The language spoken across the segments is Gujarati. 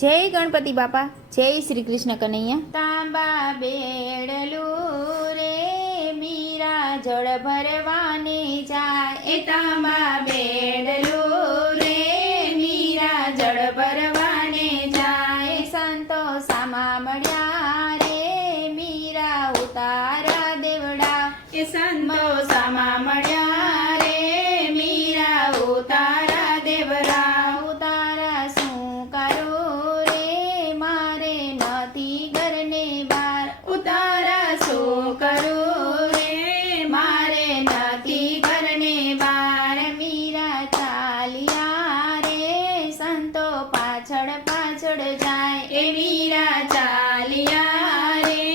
જય ગણપતિ બાપા જય શ્રી કૃષ્ણ કનૈયા. તાંબા બેડલું રે મીરા જળ ભરવાને જાય. એ તાંબા બેડલું રે મીરા જળ ભરવાને જાય. સંતો સામા મળ્યા રે મીરા ઉતારા દેવડા. એ સંતો સામા મળ્યા રે મીરા ઉતારા દેવરા ઉતારા શું કરું રે મારે નથી ઘરને બાર ઉતારા શું કરું રે મારે નથી ઘરને બાર મીરા ચાલ્યા રે સંતો પાછળ પાછળ જાય એ મીરા ચાલ્યા રે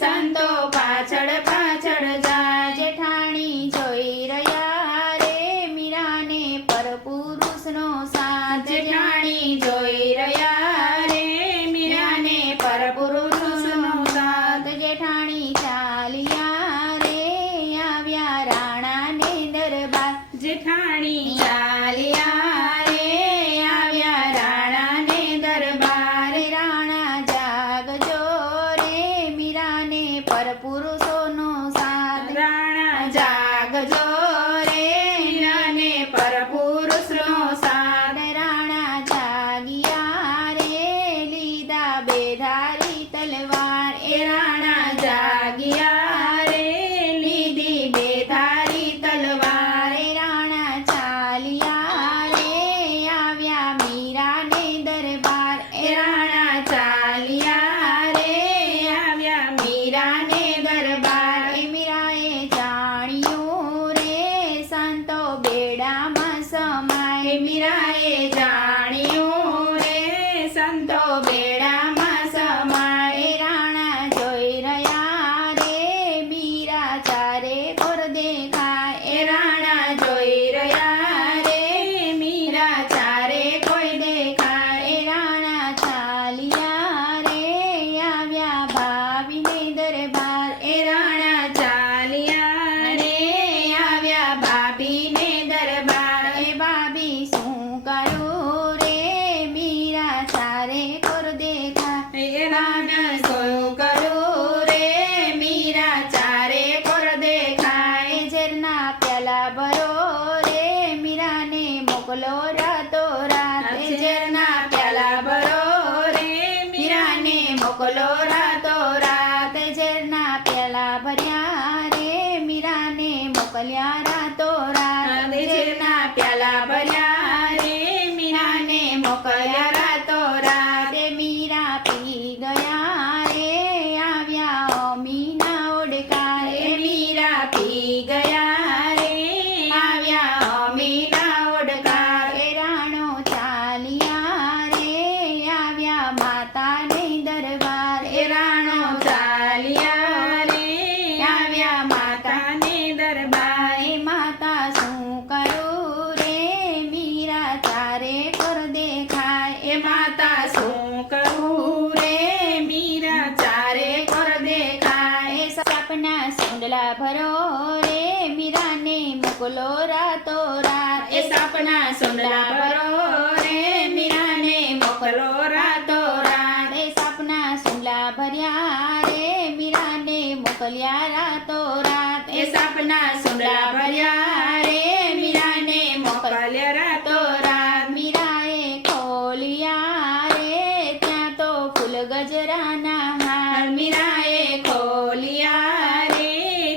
સંતો પાછળ પાછળ જાય જેઠાણી જોઈ રહ્યા રે મીરાને પર પુરુષનો સાથ જેઠાણી જોઈ રહ્યા રે મીરાને પર પુરુષનો સાથ જેઠાણી ચાલ્યા રે આવ્યા રાણાને દરબાર જેઠાણી ચાલ્યા રે આવ્યા રાણાને દરબાર. રાણા જાગજો રે મીરાને પર પુરુષોનો સાથ રાણા જાગજો રે મીરાને પર પુરુષનો સાથ રાણા જાગિયા રે લીધા બેધારી તલવાર એ રાણા જાગિયા રે લીધી બેધારી તલવાર એ રાણા ચાલ્યા રે આવ્યા મીરાને દરબાર એ રાણા ચાલ્યા રે આવ્યા મીરાને દરબાર એ મીરાએ જાણ્યું રે સંતો બેડામાં સમાય મીરાએ જાણ્યું રે સંતો બેડામાં સમાય રાણા જોઈ રહ્યા રે કોર દેખાય મોકલ્યા રાતો રાત ઝેરના પ્યાલા ભર્યા રે મીરાને મોકલ્યા રાતો રાત એ મીરા પી ગયા રે આવ્યા અમીના ઓડકાર એ મીરા પી ગયા રે આવ્યા અમીના ઓડકાર એ રાણો ચાલ્યા રે આવ્યા માતાને દરબાર એ રાણો ચાલ્યા રે આવ્યા માતાને દરબાર એ માતા શું કરું રે મીરા ચારે કર દેખાય એ માતા શું કરું રે મીરા ચારે કર દેખાય એ સપના સુંડલા ભરો રે મોકલો રાતો રાત એ સપના સુંદરા ભરો રે, મીરાને મોકલો રાતો રાત એ સપના સુંદરા ભર્યા રે, મીરાને મોકલ્યા રાતો રાત એ સપના સુંદરા ભર્યા રે, મીરાને મોકલ્યા રાતો રાત મીરાએ ખોલ્યા રે, ત્યાં તો ફૂલ ગજરાના હાર મીરાએ ખોલિયા રે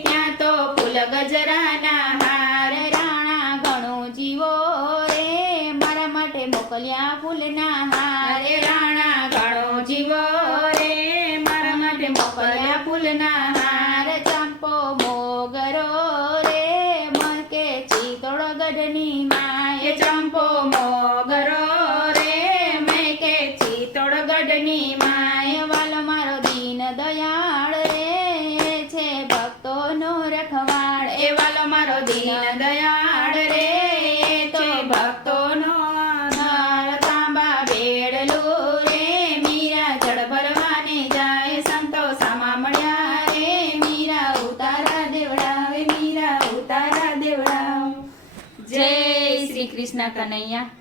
ત્યાં તો ફૂલ ગજરાના હાર રાણા ઘણું જીવો રે મારા માટે ફૂલના હારે રાણા ગાળો જીવો રે. મારા માટે મોકલ્યા ફૂલના હાર ચંપો મોગરો રે. મકે ચિતોડ ગઢની માય ચંપો મોગરો રે. મેકે ચિતોડ ગઢની માય વાલો મારો દીન દયાળ રે. છે ભક્તોનો રખવાળ. એ વાલો મારો દીન દયાળ રે એ તો ભક્તોનો આધાર તાંબા બેડલું રે મીરા જળ ભરવાને જાય સંતો સામા મળ્યા રે મીરા ઉતારા દેવડાવે મીરા ઉતારા દેવડાવ જય શ્રી કૃષ્ણ કનૈયા.